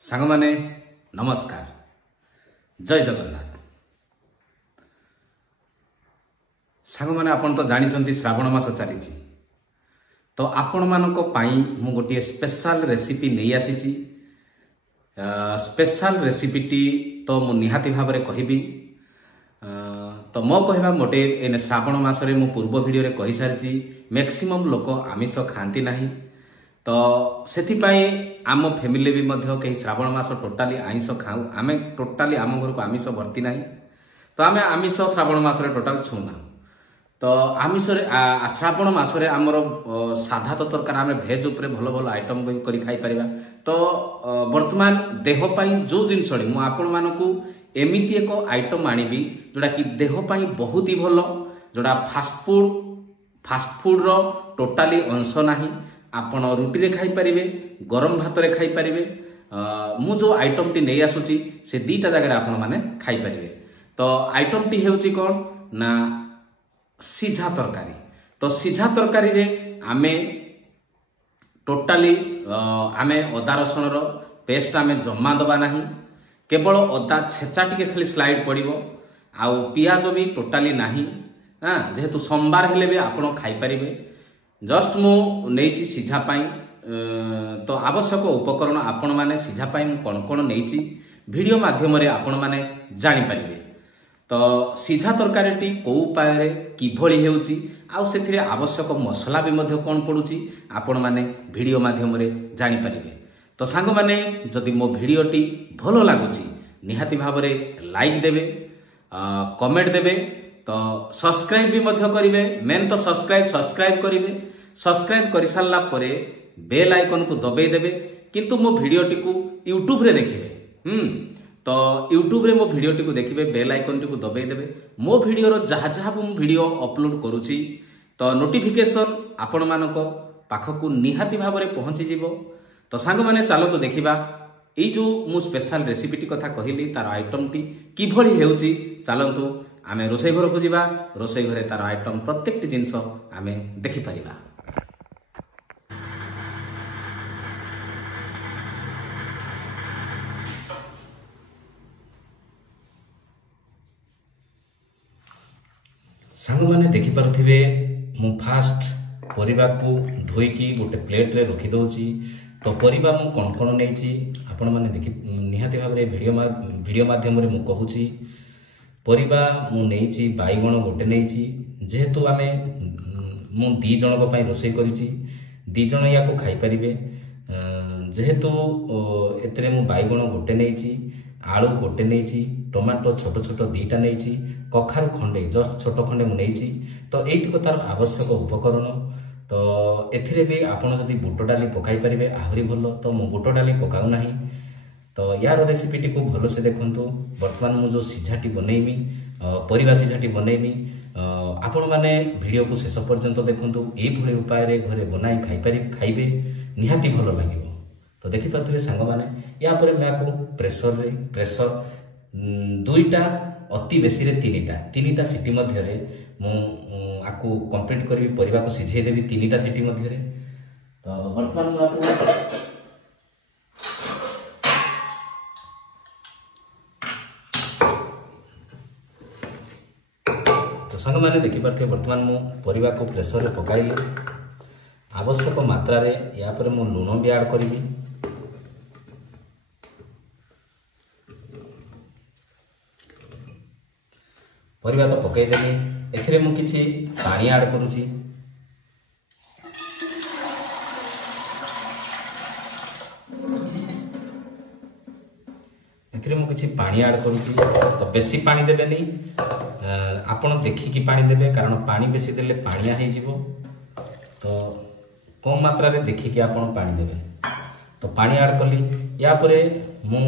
सांगमाने नमस्कार जय जगन्नाथ। सांगमाने आपण तो जानिचंती श्रावण मास चली तो आपण मानक पाई मु गोटे स्पेशल रेसिपी नहीं आसी। स्पेशल रेसिपीटी तो मु निहाती भाव में कहबी। तो मो कहवा मोटे एने श्रावण मासरे मु पूर्व वीडियो रे कहि सारिची मैक्सिमम लोक आमिष खाती नहीं। तो सेथिपाई आम फैमिली भी मध्य कहीं श्रावण मास टोटाली आइंस खाऊ आमे टोटाली आम घर को आमिष भर्ती नहीं। तो आमे आमिष श्रावण मासरे टोटाल छूना। तो आमिष श्रावण मासरे आमर साधा तो तरकार आमे भेज उपरे भल भल आइटम करी खाई परिबा। तो वर्तमान देह पाई जो जिनस मु आपण मानकू एमिति एक आइटम आनिबी जोड़ा कि देह पाई बहुत ही भल, जोड़ा फास्ट फूड रो टोटाली अंश नाही। आपण रुटी रे खाई परिबे, गरम भात रे खाई परिबे। मु जो आइटम टी नहीं आसुची से दीटा जगह आपण माने खाई परिबे। तो आइटम टी हेउची कोन ना सीझा तरकारी। तो सीझा तरकारी रे आमे टोटाली आमे अदा रसुण रो पेस्ट आमे जमा दबा नाही। केवल अदा छेचा टिके खाली स्लाइड पड़िबो आउ पियाज भी टोटाली नाही। हां जेहेतु सोमवार हेले भी आपण खाई परिबे। जस्ट मु नेची सीझा पाई तो आवश्यक उपकरण आपण माने सीझा पाई मु कोन कोन नेची वीडियो माध्यम रे आपण माने जानि परिबे। तो सीझा तरकारीटी को उपाय रे किभली हेउची आउ सेथिरे आवश्यक मसला भी मध्य कोन पडुची आपण माने वीडियो माध्यम रे जानि परिबे। तो सांग माने जदि मो वीडियोटी भलो लागुची निहाती भाव रे लाइक देबे, कमेंट देबे। तो सब्सक्राइब भी मध्य करिवे। मेन तो सब्सक्राइब करिवे। सब्सक्राइब करि सारला परे बेल आइकन को दबाई देबे। किंतु मो वीडियोटी को यूट्यूब रे देखिवे। तो यूट्यूब रे मो वीडियोटी को देखिवे, बेल आइकन टी को दबाई देबे। मो वीडियो रो जहा जहा मु वीडियो अपलोड करूची तो नोटिफिकेशन आपण मानको पाखकू निहाती भाव रे पहुंची जिवो। तो सांग माने चलो तो देखिबा एई जो मु स्पेशल रेसिपीटी कथा कहिली तार आइटम टी किभली हेउची। चलंतु आमे रोसई घर को जीवा। रोसई घरे तार आइटम प्रत्येकटी जिंस आमे देखि परिबा। सांग माने देखि पारुथिबे मु फास्ट परिबा को धोईकी गोटे प्लेट रे रखी दउची। तो परिबा मु कोन कोन नेची आपण माने देखि निहाती भाव रे वीडियो माध्यम रे मु कहूची। परिबा मु नेची बाईगण गोटे नेची। जेहेतु आमे मु 2 जन को पई रोसई करिची, 2 जन या को खाई परिबे। जेहेतु एतरे मु बाईगण गोटे नेची, आलू गोटे नेची, टमाटो छोट छोट 2टा नेची, कखारु खंडे जस्ट छोट खंडे मु नेची। तो एइतिको तार आवश्यक उपकरण। तो एथिरे भी आपण जदि बुट डाली पकाई परिबे आहुरी भलो। तो मु बुट डाली पकाउ नाही। तो यार रेसिपीटी को भलो से देखंतु। वर्तमान मु जो सीझाटी बनेइमी परिबा सीझाटी बनेइमी आपण माने वीडियो को शेष पर्यंत देखंतु। एई भली उपाय रे घरे बनाई खाइबे निहाती भलो लागिवो। तो देखि परथुबे सांग माने या परे मैं को प्रेशर 2टा अति बेसी रे 3टा सीटी मध्य रे मु आकु कंप्लीट करबी। परिबा को सिझाई देबी 3टा सीटी मध्य रे। तो वर्तमान मु आकु तो संग माने देखि पारथे वर्तमान मु परिबा को प्रेशर रे पकाइले। आवश्यक मात्रा रे या पर मु लूण भी ऐड करबी। परिबा तो पकाई देबी। एथिरे मु किछि पानी ऐड करूची। एथिरे मु किछि पानी ऐड करूची। तो बेसी पानी देबे नहीं, आपण देखिकी पानी देबे कारण पानी बेसी देले पानिया हे जिवो। तो कम मात्रा रे देखिकी आपण पानी देबे। तो पानी ऐड करली। या परे मु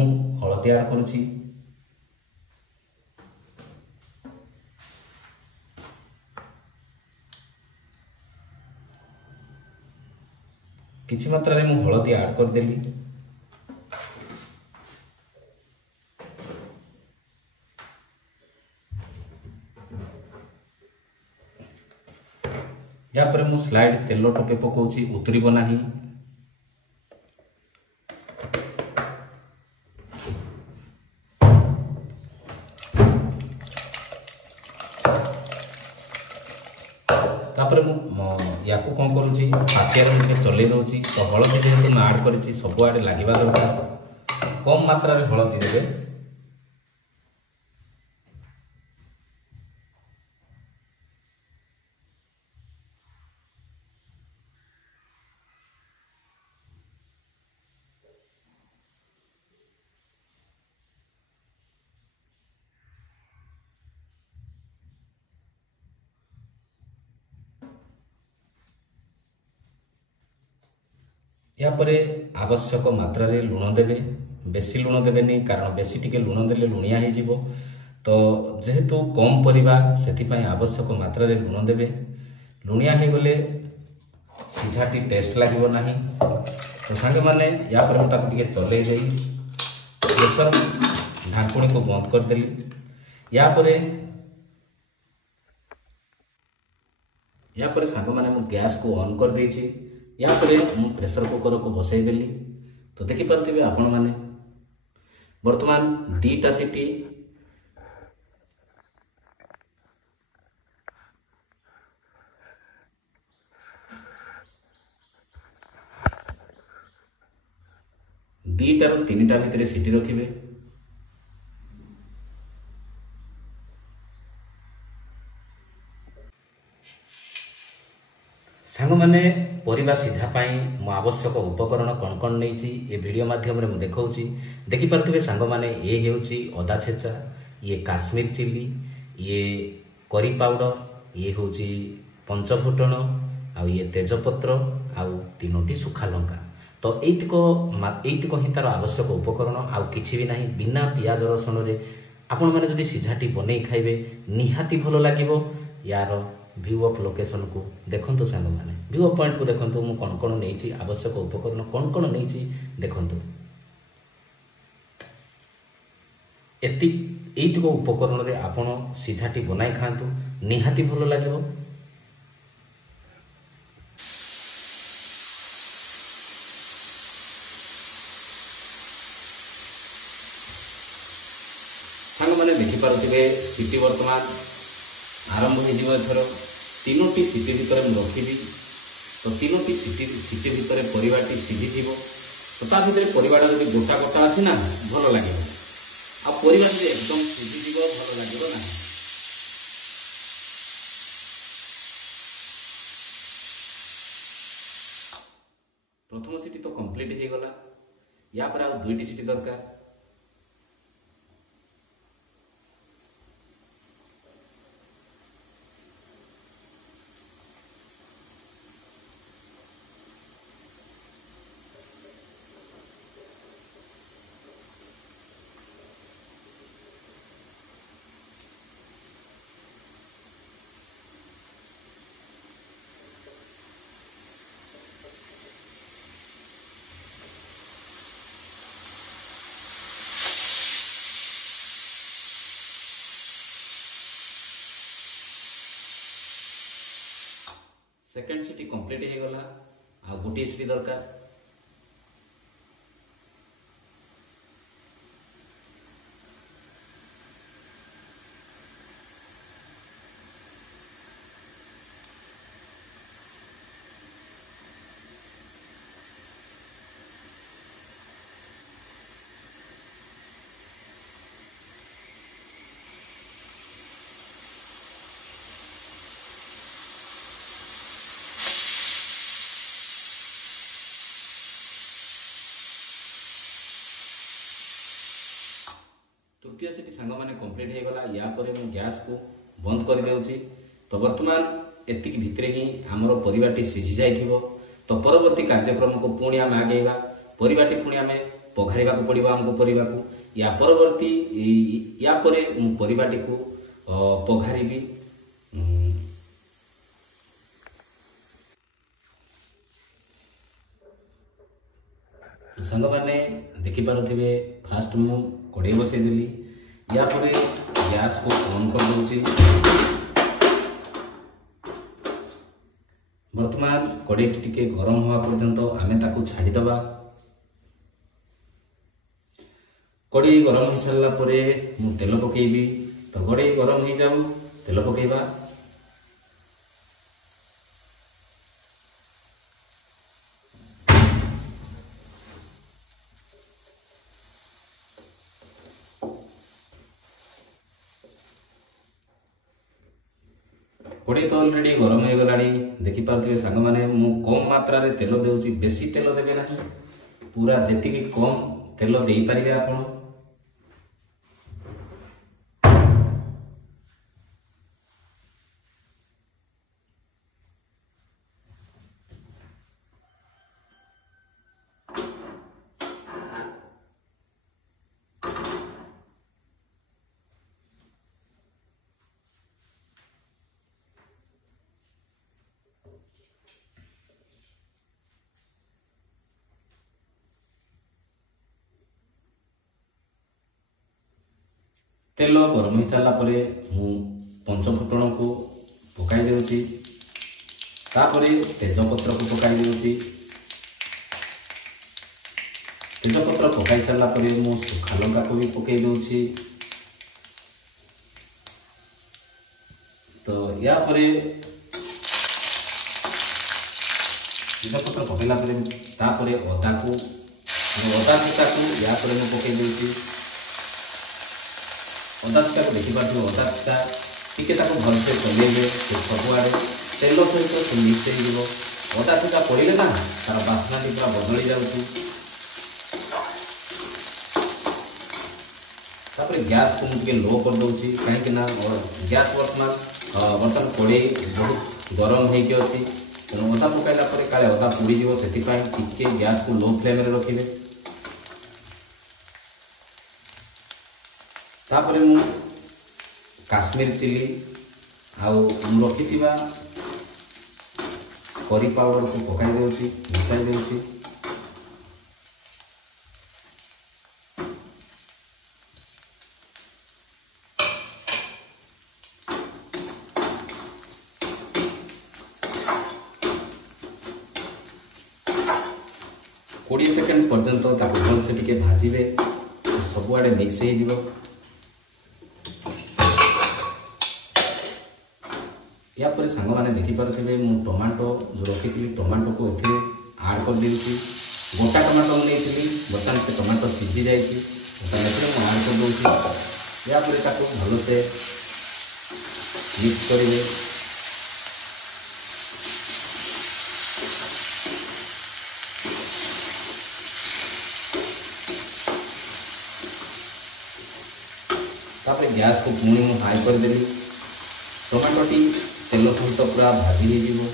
हळदी ऐड करूची। किछि मात्रा रे मु हळदी ऐड कर देली। या पर मु स्लाइड तेल टोपे पकाउची, उतरिबो नाही। या कौन करुँची पाचियार चल दूसरी। तो हलदी जेहेतु मैं आड कर सबुआड़े लगे दरकार कम मात्रा हलदी देवे। या परे आवश्यक मात्रा रे लुण देवे, बेसी लुण देवेनि कारण बेसी टिके लुण देले लुणिया हो जिवो। तो जेहेतु कम परिबा सेथिपाई आवश्यक मात्रा रे लुण देवे। लुणिया हो गले सिझाटी टेस्ट लागिवो नाही। तो सांगे माने या पर हम ताकू टिके चले देई प्रेशर ढाकुणी को बंद कर देली। या परे सांग माने मु गैस को ऑन कर देछि। या परे मु प्रेशर कुकर को बसई देली। तो देखि पारथिबे आपण माने वर्तमान 2टा सीटी ରୁ 3टा भितर सीटी रखिबे। सांग माने परिबा सीझा पाई मो आवश्यक उपकरण कौन कौन नहीं ये वीडियो माध्यम में देखा देखि पारथिबे सांग माने ये हेउची अदा छेचा, ये काश्मीर चिली, ये करी पाउडर, ये होची पंचफुटण आ ये तेजपत्र आउ 3टी सुखा लंका। तो एतिको ही तार आवश्यक उपकरण आउ किछि भी नाही। बिना पियाज रसुण रे आपण माने जदि सीझाटी बनै खाइबे निहाती भलो लागिवो। यार व्यू ऑफ लोकेशन को देखंतु सांग माने, व्यू ऑफ पॉइंट को देखंतु मु कोन कोन नैछि आवश्यक उपकरण कोन कोन नैछि देखंतु। एतिको उपकरण रे आपण सीझाटी बनाई खांतु निहाती भलो लागिवो। सांग माने देखि पारुथिबे सीटी वर्तमान आरंभ हो एथर 3टी सीटी भितर मु रखिबी। तो 3टी सीटी भितर परिवाटी सीझी जीवो। तो ता भितर परिवाटा जदि गोटा गोटा अछि ना भलो लागिबो आ परिवा जदि एकदम सीझी जीवो भलो लागिबो ना। प्रथम सीटी तो कंप्लीट हो गला। या पर आ 2टी सीटी दरकार। सेकेंड सीटी कंप्लीट हो गला। आ गोटे सीटी दरकार। तृतीय सीटी सांग माने कंप्लीट हो गला। या परे मैं गैस को बंद कर देउची। तो वर्तमान एतिक भितरे ही हमर परिवाटी सिझी जाइथिबो। तो परवर्ती कार्यक्रम को पुणी आम आगेवा। परिवाटी पुणी आम पघारिबा को पड़िबो हमको परिवा को। या परवर्ती या परे परिवाटी को पघारिबी। सांग माने देखि पारुथिबे फास्ट मु कड़े बसई देली। या परे गैस को ऑन कर दूची। वर्तमान कड़े टिके गरम हुआ पर्यंत आमे ताकू छाड़ी दबा। कड़े गरम हो सारा परे मु तेल पकेबी। तो कड़े गरम हो जाऊ तेल पकेबा। कड़े तो अलरेडी गरम हो गला देखी पारे सांग मैंने मु कम मात्रा रे तेल देउची बेसी तेल देबे ना पूरा जेति कम तेल दे पारे आपण तेल गरम हो सारा पर पंचफुटण को पकाई देउची तापरे तेजपत्र को पकाई देउची तेजपत्र पकाई सारा पर मु सुखा लंका को भी पकाई देउची तो या पर तेजपत्र पकाइला तापरे अदा को अदा छटा को या पर मु पकाई देउची अदा छटा को देखी पार्थिव अदा छटा टिके भलसे चलेबे सबुआड़े तेल सहित मिक्स हो अदा छटा पड़े ना तार बास्ना टी पूरा बदली जाऊँगी गैस को मुझे लो कर दूसरी कहीं गैस बर्तमान कड़े बहुत गरम होती अच्छी तेणु अदा पकाइला काले अदा पोड़ीज से गैस को लो फ्लेम रे रखिए तापर मु काश्मीर चिली आउ रखि करी पाउडर को पकाई देउची मिसाई देउची कोड़े सेकेंड पर्यंत भल से टिके भाजिबे सबुआड़े मिक्स हो या पर सांग मैंने देखिपे मु टमाटो जो रखी थी टमाटो को एथे आड कर देउची गोटा टमाटो नहीं बर्तमान से टमाटो सीझी जाए मुझे आड कर दूसरी या पर भल से मिक्स करेंगे तापर गैस को पुणी मु हाई करदेली टमाटोटी तेल सहित पूरा भाजी हो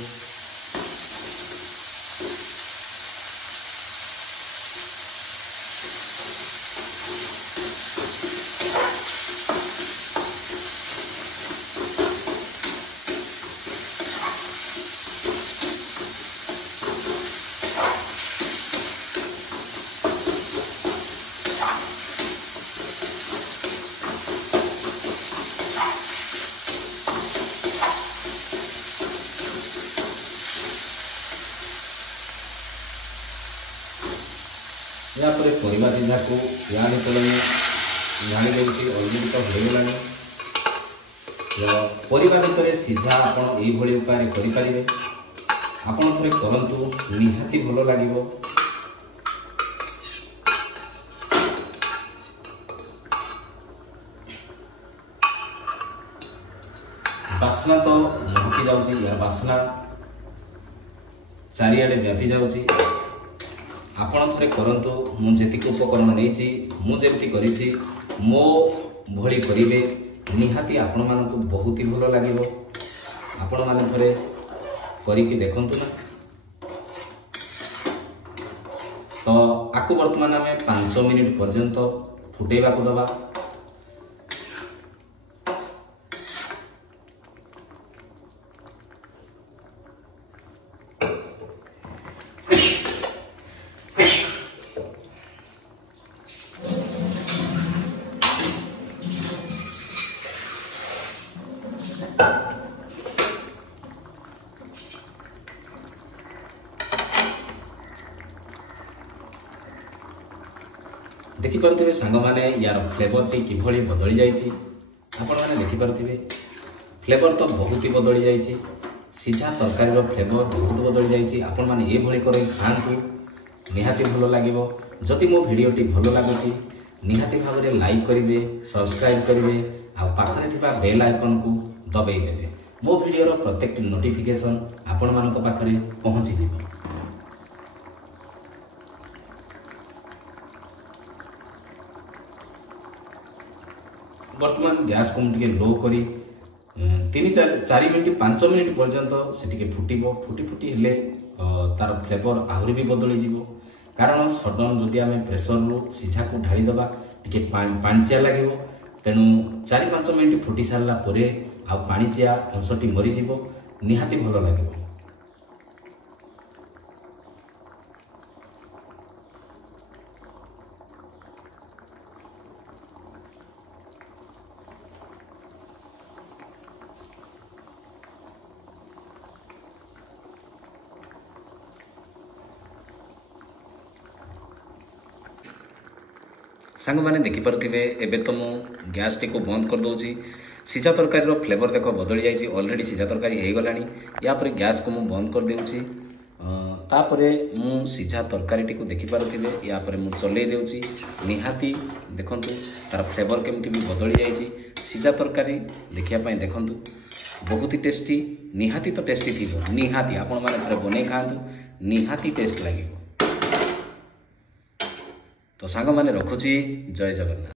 या पर परिवा सीधा को या भर जाणी देती अलरेडी तो हो गलानी परिवा भितर सीधा आपड़ ये उपाय करें आपड़ थे करूँ निहाती भल लगे बास्ना तो महकी जाऊँगी यार बास्ना चारिआडे व्यापी जाऊँगी आपण थे करंतु मुझे उपकरण नहीं मुझे करी मो भली करेंगे निहाती आपण मानक बहुत ही भल लगे आपण मैंने थे करके देखंतु ना तो आपको वर्तमान आम 5 मिनिट पर्यंत फुटेबा को दबा देखिपे सांग मैंने यार फ्लेवर टी किभली बदली जाइए आपण मैंने देखिपे फ्लेवर तो बहुत ही बदली जाइए सीझा तरकारी फ्लेवर बहुत बदली जाइए आपण मैंने ये भली कर खातु निहाती भल लगे जदि मो भिडटी भल लगुच निहाती भाव में लाइक करेंगे सब्सक्राइब करेंगे आ पाखे बेल आइकन को दबाई देवे मो वीडियो प्रत्येक नोटिफिकेशन आपण मानक पाखरे पहुंची जिवो। वर्तमान गैस को मुझे लो करी 3-4 मिनिट 5 मिनिट पर्यंत से टिके फुटिबो। फुटी फुटी हेले तार फ्लेवर आहरी भी बदली जीवो। कारण सडन जदि आम प्रेसर रु सीझा को ढाली दबा टिके पाणिचिया लगे। तेणु 4-5 मिनिट फुटी सारा पर आ पाणिचिया अंशटी मरीज निहाती भल लगे। सांग मैंने देखिपे एबे तो मु गैस टी को बंद कर दूची। सीझा तरकारी फ्लेवर देख बदली जाइए। ऑलरेडी सीझा तरकारी हो गलानी। या पर गैस को मु बंद कर देउची। तापरे मु सीझा तरकारी को देखिपे या पर मु चलै देउची। निहाती देखंतु तार फ्लेवर केमती भी बदली जाइए। सीझा तरकारी देखिया पाई देखंतु बहुत ही टेस्टी। निहाती तो टेस्टी थी। निहाती आपण माने थरे बनै खांतु निहाती टेस्ट लगे। तो सांग माने रखुची। जय जगन्नाथ।